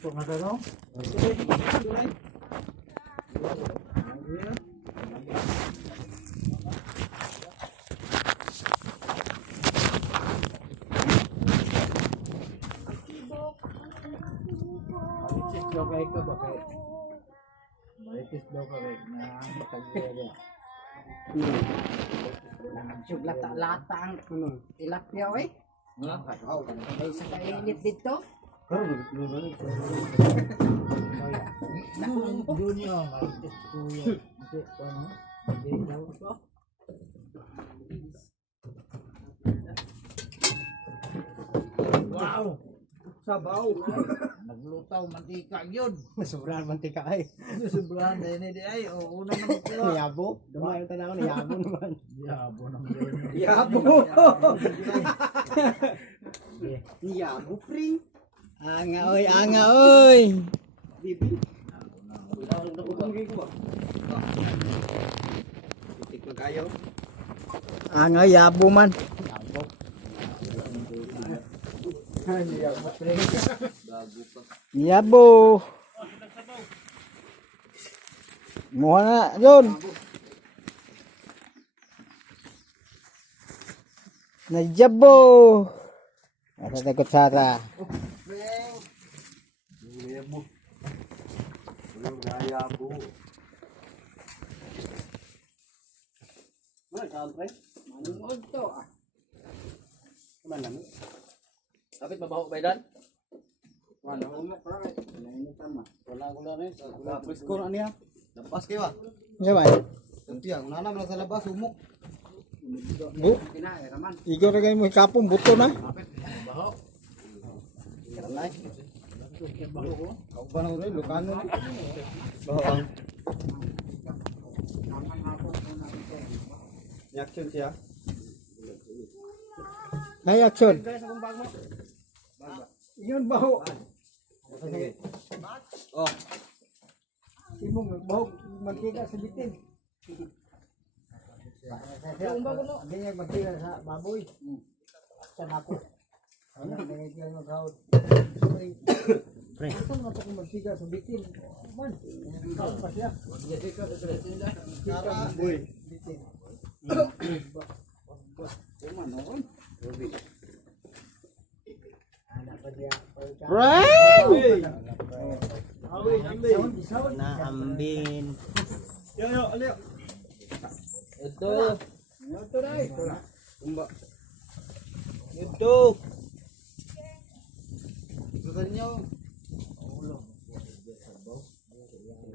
Gusto na daw. Malitis daw kayo ka ba kayo? Malitis daw kayo na matagaya. Lata-lata ang tilapia oy. Ay sa kainit dito. Dunia malitis kuya. Hindi ano? Hindi daw ito. Wow! Sabaw! Naglutaw mantika yun. Sobrang mantika ay. Sobrahan na yun ay. O, una naman ko. Niyabo. Dumayo tanaw niyabo naman. Yabo naman yun. Yabo. Niyabo pring. Anga oy. Bibi. Anga yabo man. Yabo. Muha na yun. Najabo. Asa takot sara. Manungod to ah. Kapit mabaho ba ilan? Wala umok ra kay. Nainitan ma. Wala ni. Tapos ko na niya. Lepas kayo ah. Nga ba? Tentu na naman sa labas umok. Bu. Kinae raman. Igor kay mo kapong buto na. Baho. Karanay. Kau ba na rin lukano ni. Baho. Action siya. Hay action. Yun baho. Sige. Oh. Imong baho magkita sa bitin. Yung bago no. Hindi niya magkira sa baboy. Sa nako. Ano nga kaya mo kaot. Pre. Ito naman pa kung magkita sa bitin. Man. Kaon pa siya. Kara. Boy. Bitin. Kumanon. Right! Sound. Naambin. Yo, alio. Ito. Ito na ito na. Umba. Ito. Ito sa inyo.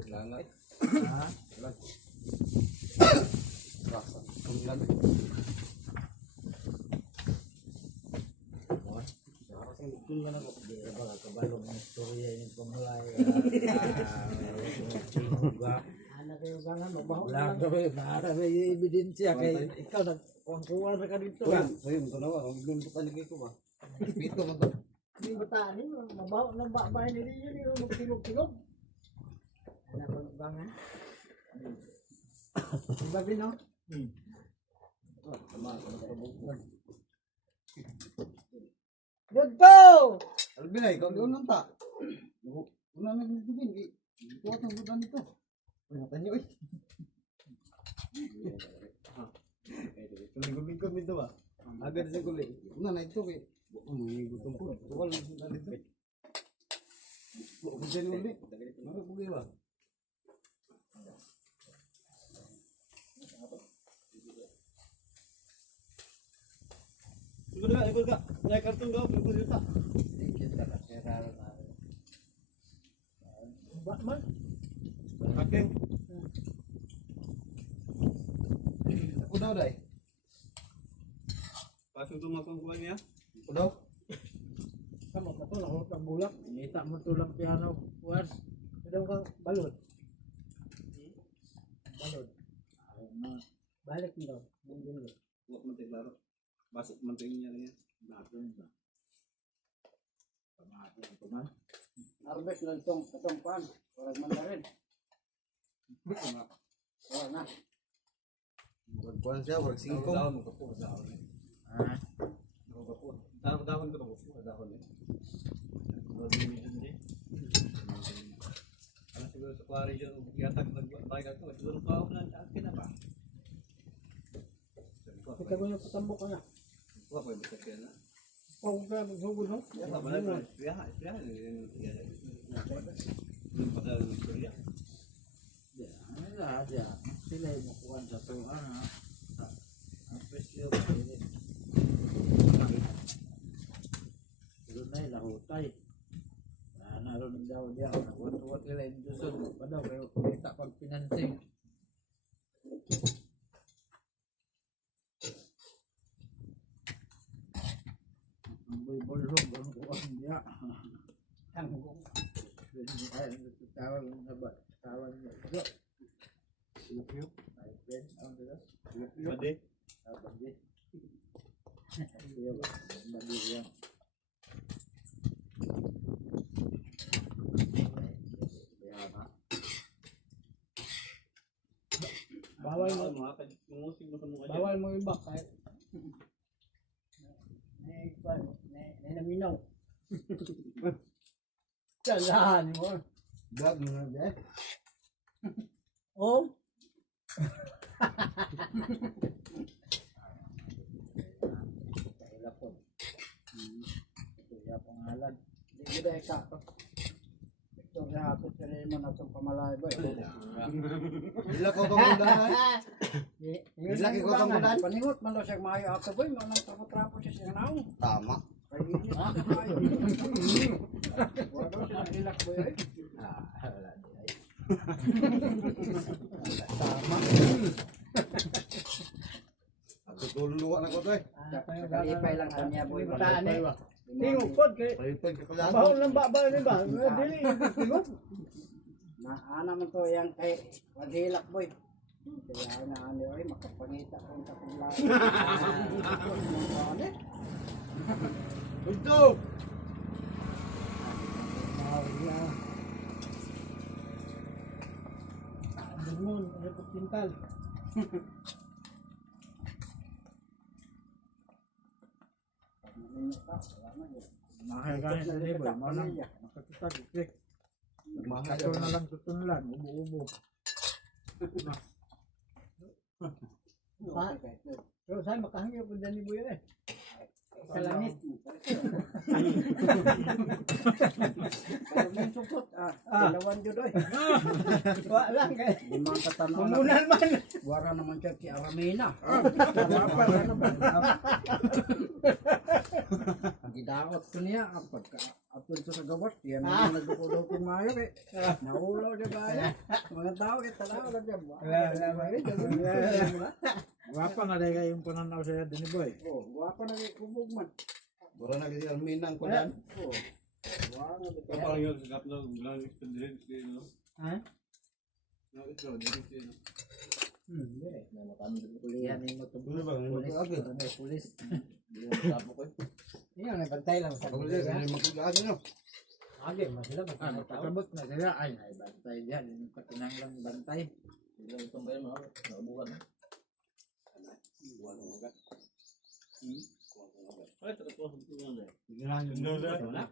Langay. Ha? Rasa. Kumlan. Kabalong ng istorya yung pamulay. Anak kayo gangan mabaho. Wala ka ba yun? May ebidensya. Kaya ikaw nagkuha na ka dito. Ayun, ito na ba? Ang lundukan lagi ko ba? Pito man to. Hindi bataan yun. Mabaho ng babae nila yun. Yung magtilog-tilog. Anak ko gangan. Sabi no? Dito! Albinay, ikaw doon lang ta. Una na nagtubin. Kuha itong budan nito. Pangatan nyo eh. Kulig-kulig dito ba? Agad sa kulig. Una na ito eh. May gutong po. Tukal na dito. Kung dyan ulit. Marapugay ba? Ikut ka. Nyai kartun daw, 20 juta. Batman? Aking. Ako daw, day. Pasok tumakang kuha niya. Ako daw. Kamu ka to, nakulog ang bulak. Nita mo to lang piano. Was. Ito kang balod. Balod. Balik mo daw. Huwag mantik laro. Basok mantik niya niya. Nakon ba? Pamati ito man. Harvest lang itong pan. Walang mandarin. Ito nga. Wala na. Huwag kuha siya, huwag singkong. Dahon ko po. Dahon eh. Dahon ko po. Dahon ko po. Dahon eh. pare dyan, yatag nagbayad ko. Siguro pa ako lang sa akin na ba? Kita ko yung patambok ko na. Kuha ko yung bisit yan na. Huwag ka magsugod, no? Ya, wala pa. Ispriya. Yung padala ng istorya. Sila yung makuha sa tuhan. Ang presyo. Pero na lahutay. Naroon daw diya. Nakuha sila yung Dusod. Pa daw kayo kita pag financing. Ang bulbulog ang kuhaan diya. Tanggong. Ay, tawag na ba? Tawag niya. Ay, friend, ang dito. Pwede? Bandi. Iya, bandi yan. Bawal mo. Mungusig mo sa mukha dyan. Bawal mo iba kahit Naminaw. Salahan mo. Gag mo na dyan. Oh. Kahilapon. Ito yung pangalan. Hindi ba ka? Ito sa hapot sa rin mo na itong pamalay ba? Ila ko itong undahan. Lagi ko itong ulan. Paningot man daw siya maayo ako boy. Manang trapo-trapo siya siya naong. Tama. Paginit siya maayo. Wala daw siya nagilak boy eh. Wala di ay. Ako tululuwa na ko to eh. Kalipay lang kanya boy. Bataan eh. Tingog pod kay Palipad ka pala. bahon lang ba ni ba? Dili tingog. Naana man to yang kay maghilak boy. Kaya na ano ay makapangita kung kapila. Ito! Dumon, ay pintal. Makakain sa libo. Manang makakita. Klik. Kaso na lang tutunlan. Ubo-ubo. Pero saan makahangyo ko dyan ni Buyo eh. Sa langit. Pero may sukot dalawan jud oy. Wala lang kay. Limang katanaw na. Mamunan man. Wara naman siya ki Aramena. Gidaot ko niya pagka apod to sa gawas yan na nagduko kung maayo kay naulaw siya kaya mga tao kay tanaw lang siya Wapa na dahil yung pananaw sa'yo din ni Boy. oh guwapo na kay kubog man Bura na kasi alminang ko dan. oh wala na kay Parang yun, sagap na lang experience ko. Ha? Kulihan yung Ano ba? pulis. Ano ba? May pulis. Yan nagbantay lang sa Pag ulit, ano magkagaano no? Age, mas sila ba Ano, kakabot na sila. Ay, bantay dyan. Yung katinang lang bantay. Ilang tambay mo, naubukan na. Ay, tapos ko na.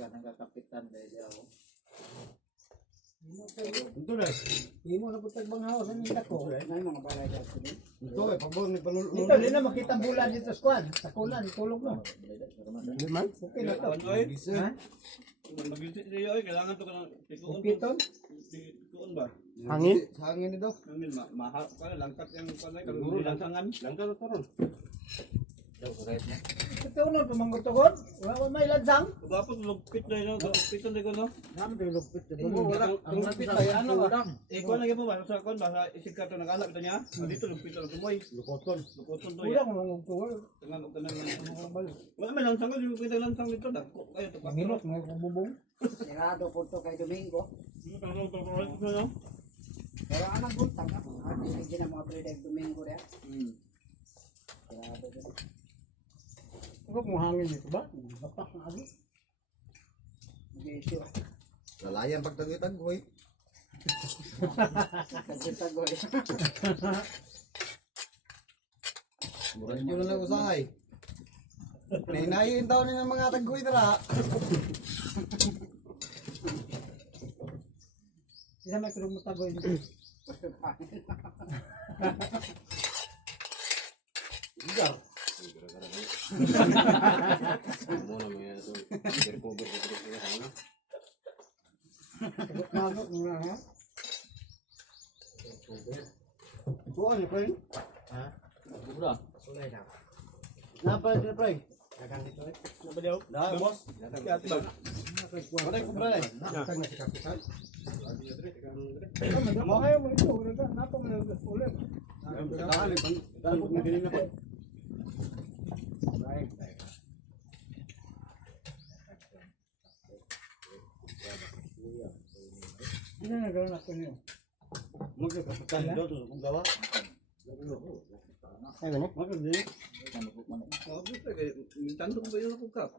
Kanang kakapitan dahil ako. Ito na. Hindi mo naputag bang hawas ang ingat ko. na yung mga balay dyan sa din Ito eh, pabor ni panulong. Dito, hindi na makita bulan dito squad. Sa kulan, tulog mo. Man? Okay na to. Gisa. Mag-visit niyo ay kailangan to ka ng pikuon. Piton? Pikuon ba? Hangin? Hangin ito. Hangin mahal ka langkat yang panay ka guru langsangan. Langka ito ron. Ito na, pamanggutugon. Wala ko may ladsang. Dapat lugpit na yun, lugpitan na ko no. Namin kayo lupit. Wala, Ang lugpit sa tayo ano ba? kulang. Ikaw lagi mo ba sa kon ba sa isig ka to nag-alap ito niya? Dito lugpit na tumoy. Lukoton. Lukoton to Wala ya. ko manggutugon. Tangan og tanang. Wala may langsangan yung kita langsang dito dako kayo to. Pangilot, may kububong. sirado po to kay Domingo Tanong to no. pero anang buntag ako hindi na mga pre Domingo rin sirado din Huwag mo hangin dito ba? Bapak na agis. mag-issue Lalayan pagtagitag-boy. Nagtitagoy. Murag yun na lang usahay. Nainayin daw ni ng mga taggoy tara. Isa may kulong mutagoy. Nagok nga ha. Kuha niyo, pre. Udah. Sulay na. Napa niyo, pre? Dagang dito eh. Nabaliw. Dah, boss. Kaya tibag. Mana ko, pre? Nakatag na si Kapitan. Mo kayo mo ito, napa mo na ulit. Dah, lipan. Dah, nagdilim na ko. Baik. Ini nagawin ako niyo. Mo ka kapatay do to kung gawa. Ay, gani? Mo ka di. Oh, bisa kayak minta tuh bayar aku kap.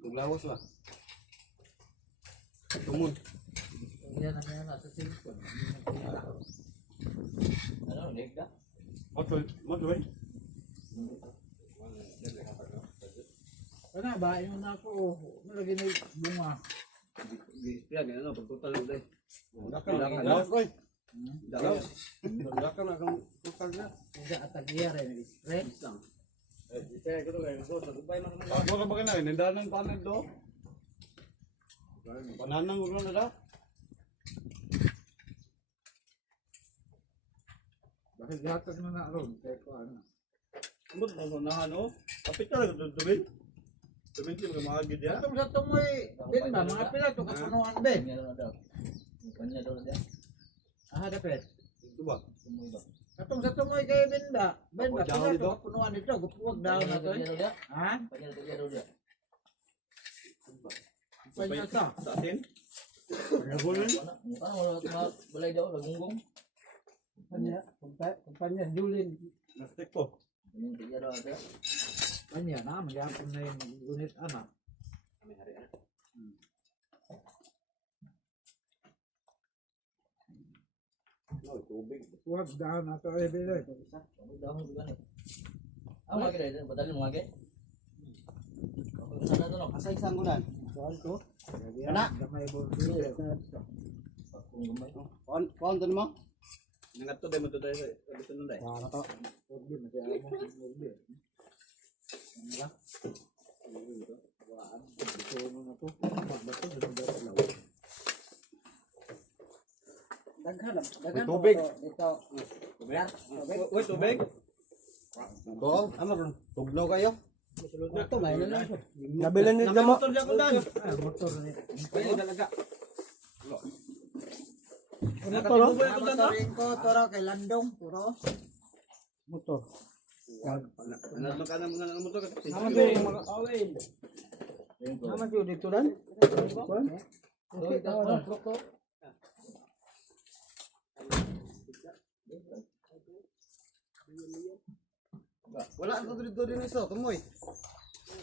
Kung lawas lah. Tumun. Yan ang yan sa cellphone. Ano, nek dah. Mo to. Ano ba? Yung na ako, nalagyan na yung bunga. Yan, ano, pagtotal udah. Dakan lawas ko. Dalam. Dakan akong total na. Hindi atagya rin. Red. Saya gitu kayak gitu, sabay man mo. Ako ra ba kana nindanan panen do. Pananang ulo na da. Bakit gatag na na ron? Kaya ko ano. Ambot mo na ano? Kapit ka lang tubig. Tubig yung mga gid ya. Itong sa tumoy, din ba? Mga pila ito kapunuan ba? Ah, dapat. Itu ba? Itong sa tumoy kayo din ba? Ben ba? Opo, Pila dahon ito kapunuan ito. Gupuwag daw na ito. Ha? Panya sa? Sa atin? Kumpanya Julin. Nastek po. Panya na, magyapon na yung unit anak. No, tubig. Huwag dahon na ito ay bilay. Asa isang gulan. Soal ko. Kana? Gamay bordo. Kuan to mo? Nangat to demo to dai sa dito nun dai. Para to. Bordo na siya mo. Bordo. Ano ba? Waan. Ito na to. Pagbato sa dalaw. Daghan May tubig. dito. Wait, tubig. To, ano ron? Tugnaw kayo? Ito may na lang. Nabilan ni damo. Motor dia ko dan. Ah, motor ni. Pwede talaga. Motor Nakatubo ko dan. Motorin ko toro kay Landong puro. Motor. Ano ka na mga motor ka? Mga awin. Naman yung dito dan? Wala ang dito din isa, tumoy.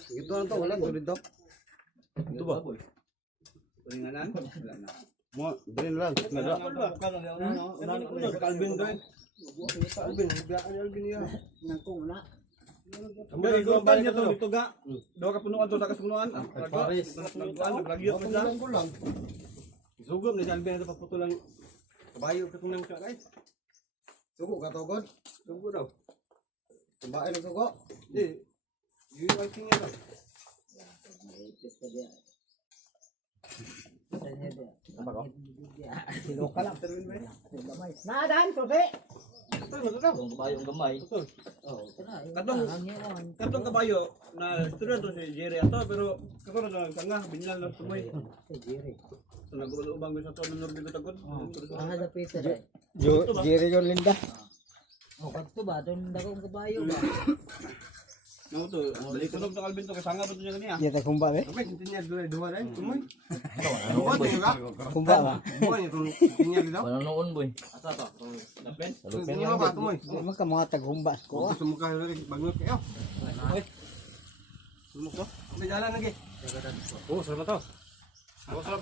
Ito lang to, wala dito. Ito ba? Kuninganan? Wala na. Mo, din lang. Nada. Kalbin doy. Alvin, biya Alvin ya. Nangkong na. Ang balik ko balik to dito ga. Daw ka punuan to sa kasunuan. Paris. Nagkuan lagi ako sa. Ko lang. Sugom na Alvin ito paputulan. Kabayo ka tunang ka guys. Sugo ka to god. Sugo daw. Kumbain ang sugo. Di. Yung ay tingin daw. Kilo ka lang. Nadaan ko be. Katong kabayo na student to si Jerry ato pero kato na kanga binyan na tumoy. So nag-ubang ko sa to nung norbi ko tagod. Ah, da Peter eh. Jerry yon Linda. O kadto ba don dagong kabayo ba? Namo to, balik ko to Alvin to kasanga ba to niya kaniya. Iya ta kumba be. Kapag tinnya dua rin tumoy. Kumba ba? Kumba ba? Buwan ito tinnya daw. Manonoon boy. Asa to? Dapen. Tinnya ba tumoy? Mo ka mga tagumba ko. Sumukha rin bagnot kayo. Sumukha. May jalan lagi. Oh, salamat to. Oh, salamat.